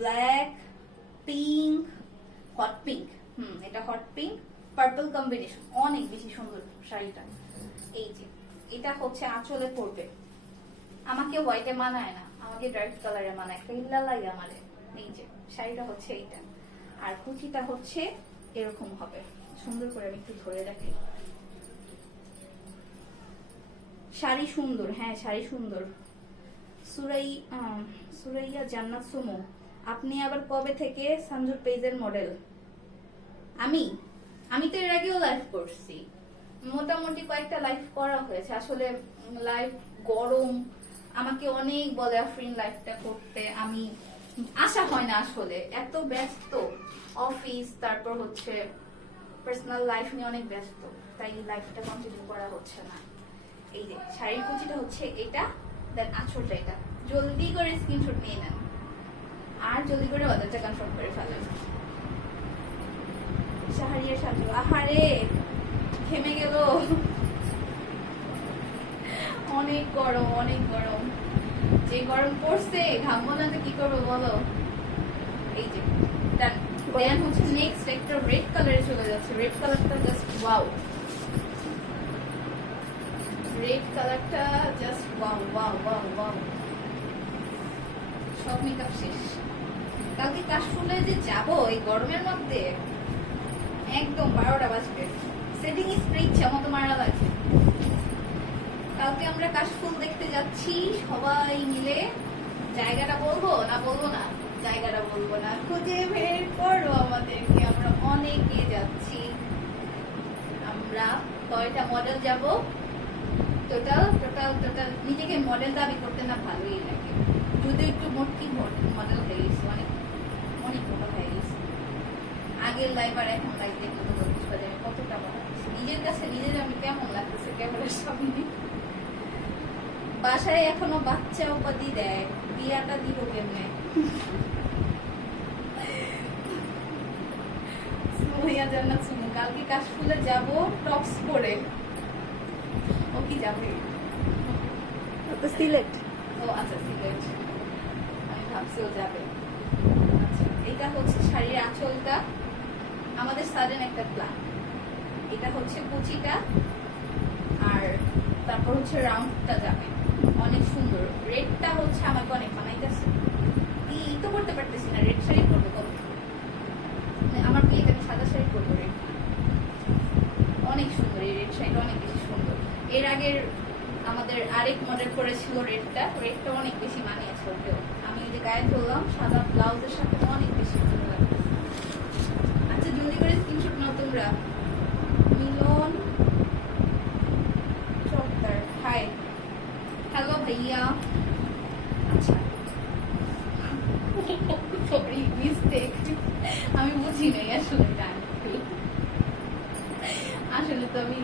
Black, pink, hot pink. এটা hot pink purple combination, অনেক বেশি সুন্দর শাড়িটা। এই যে এটা হচ্ছে আঁচলে পড়বে। আমাকে হোয়াইটে মানায় না, আমাকে ডার্ক কালারে মানায়, ফেল্লা লাগে আমারে। এই যে শাড়িটা হচ্ছে এইটা, আর কুচিটা হচ্ছে এরকম হবে। সুন্দর করে আমি একটু ধরে রাখি। শাড়ি সুন্দর, হ্যাঁ শাড়ি সুন্দর। সুরাইয়া জান্নাত সুমু, আপনি আবার কবে থেকে সঞ্জুর পেজের মডেল? আমি আমি তো এর আগেও লাইভ করছি, মোটামুটি কয়েকটা লাইভ করা হয়েছে। আসলে লাইভ গরম, আমাকে অনেক বলে আফরিন লাইভটা করতে, আমি আশা হয় না, আসলে এত ব্যস্ত, অফিস তারপর হচ্ছে পার্সোনাল লাইফ নিয়ে অনেক ব্যস্ত, তাই লাইফটা কন্টিনিউ করা হচ্ছে না। এই যে শাড়ির কুচিটা হচ্ছে এটা, দেন আঁচলটা এটা। জলদি করে স্ক্রিনশট নিয়ে নেন আর জলদি করে অর্ডারটা কনফার্ম করে ফেলেন। শাহরিয়ার সাথে আহারে ঘেমে গেল, অনেক গরম, অনেক গরম। যে গরম পড়ছে, ঘামবো না তো কি করবো বলো। এই যে দেন হচ্ছে নেক্সট একটা রেড কালারে চলে যাচ্ছে। রেড কালারটা জাস্ট ওয়াও, রেড কালারটা just wow wow wow wow. সব মেকআপ শেষ, কালকে কাশফুলে যে যাবো এই গরমের মধ্যে, একদম 12টা বাজবে। সেটিং স্প্রে ইচ্ছা মতো মারা লাগছে। কালকে আমরা কাশফুল দেখতে যাচ্ছি সবাই মিলে। জায়গাটা বলবো না, বলবো না, জায়গাটা বলবো না, খুঁজে বের করো আমাদেরকে। আমরা অনেকে যাচ্ছি। আমরা কয়টা মডেল যাব টোটাল? নিজেকে মডেল দাবি করতে না ভালোই লাগে, যদি একটু মোটকি মডেল হয়ে গেছে, অনেক অনেক মোটা হয়ে গেছে। আগের লাইভ আর এখন লাইভ দেখতে তো বুঝতে পারি কতটা বড়। নিজের কাছে নিজের আমি কেমন লাগতেছে ক্যামেরার সামনে। বাসায় এখনো বাচ্চা উপাধি দেয়, বিয়াটা দিব কেমনে? জান্নাত সুমু, কালকে কাশফুলে যাব টপস পরে। ও কি যাবে? সিলেট। ও আচ্ছা, সিলেট। আমি ভাবছি ও যাবে। আচ্ছা, এটা হচ্ছে শাড়ির আঁচলটা, আমাদের সাডেন একটা প্ল্যান। এটা হচ্ছে কুচিটা, আর তারপর হচ্ছে রাউন্ডটা যাবে। অনেক সুন্দর। রেডটা হচ্ছে আমাকে অনেক মানাইতেছে, এই তো করতে পারতেছি না। রেড শাড়ি পরবো কবে? আমার বিয়ে আমি সাদা শাড়ি পরবো। রেড অনেক সুন্দর, এই রেড শাড়িটা অনেক বেশি সুন্দর। এর আগের আমাদের আরেক মডেল করেছিল রেডটা, রেডটা অনেক বেশি মানিয়েছে ওকেও। আমি ওই যে গায়ে ধরলাম সাদা ব্লাউজের সাথে অনেক বেশি ভালো লাগে। আচ্ছা, জলদি করে স্ক্রিনশট নাও তোমরা। মিলন চট্টার, হাই, হ্যালো ভাইয়া। আচ্ছা, সরি মিস্টেক, আমি বুঝি নাই আসলে। আসলে তো আমি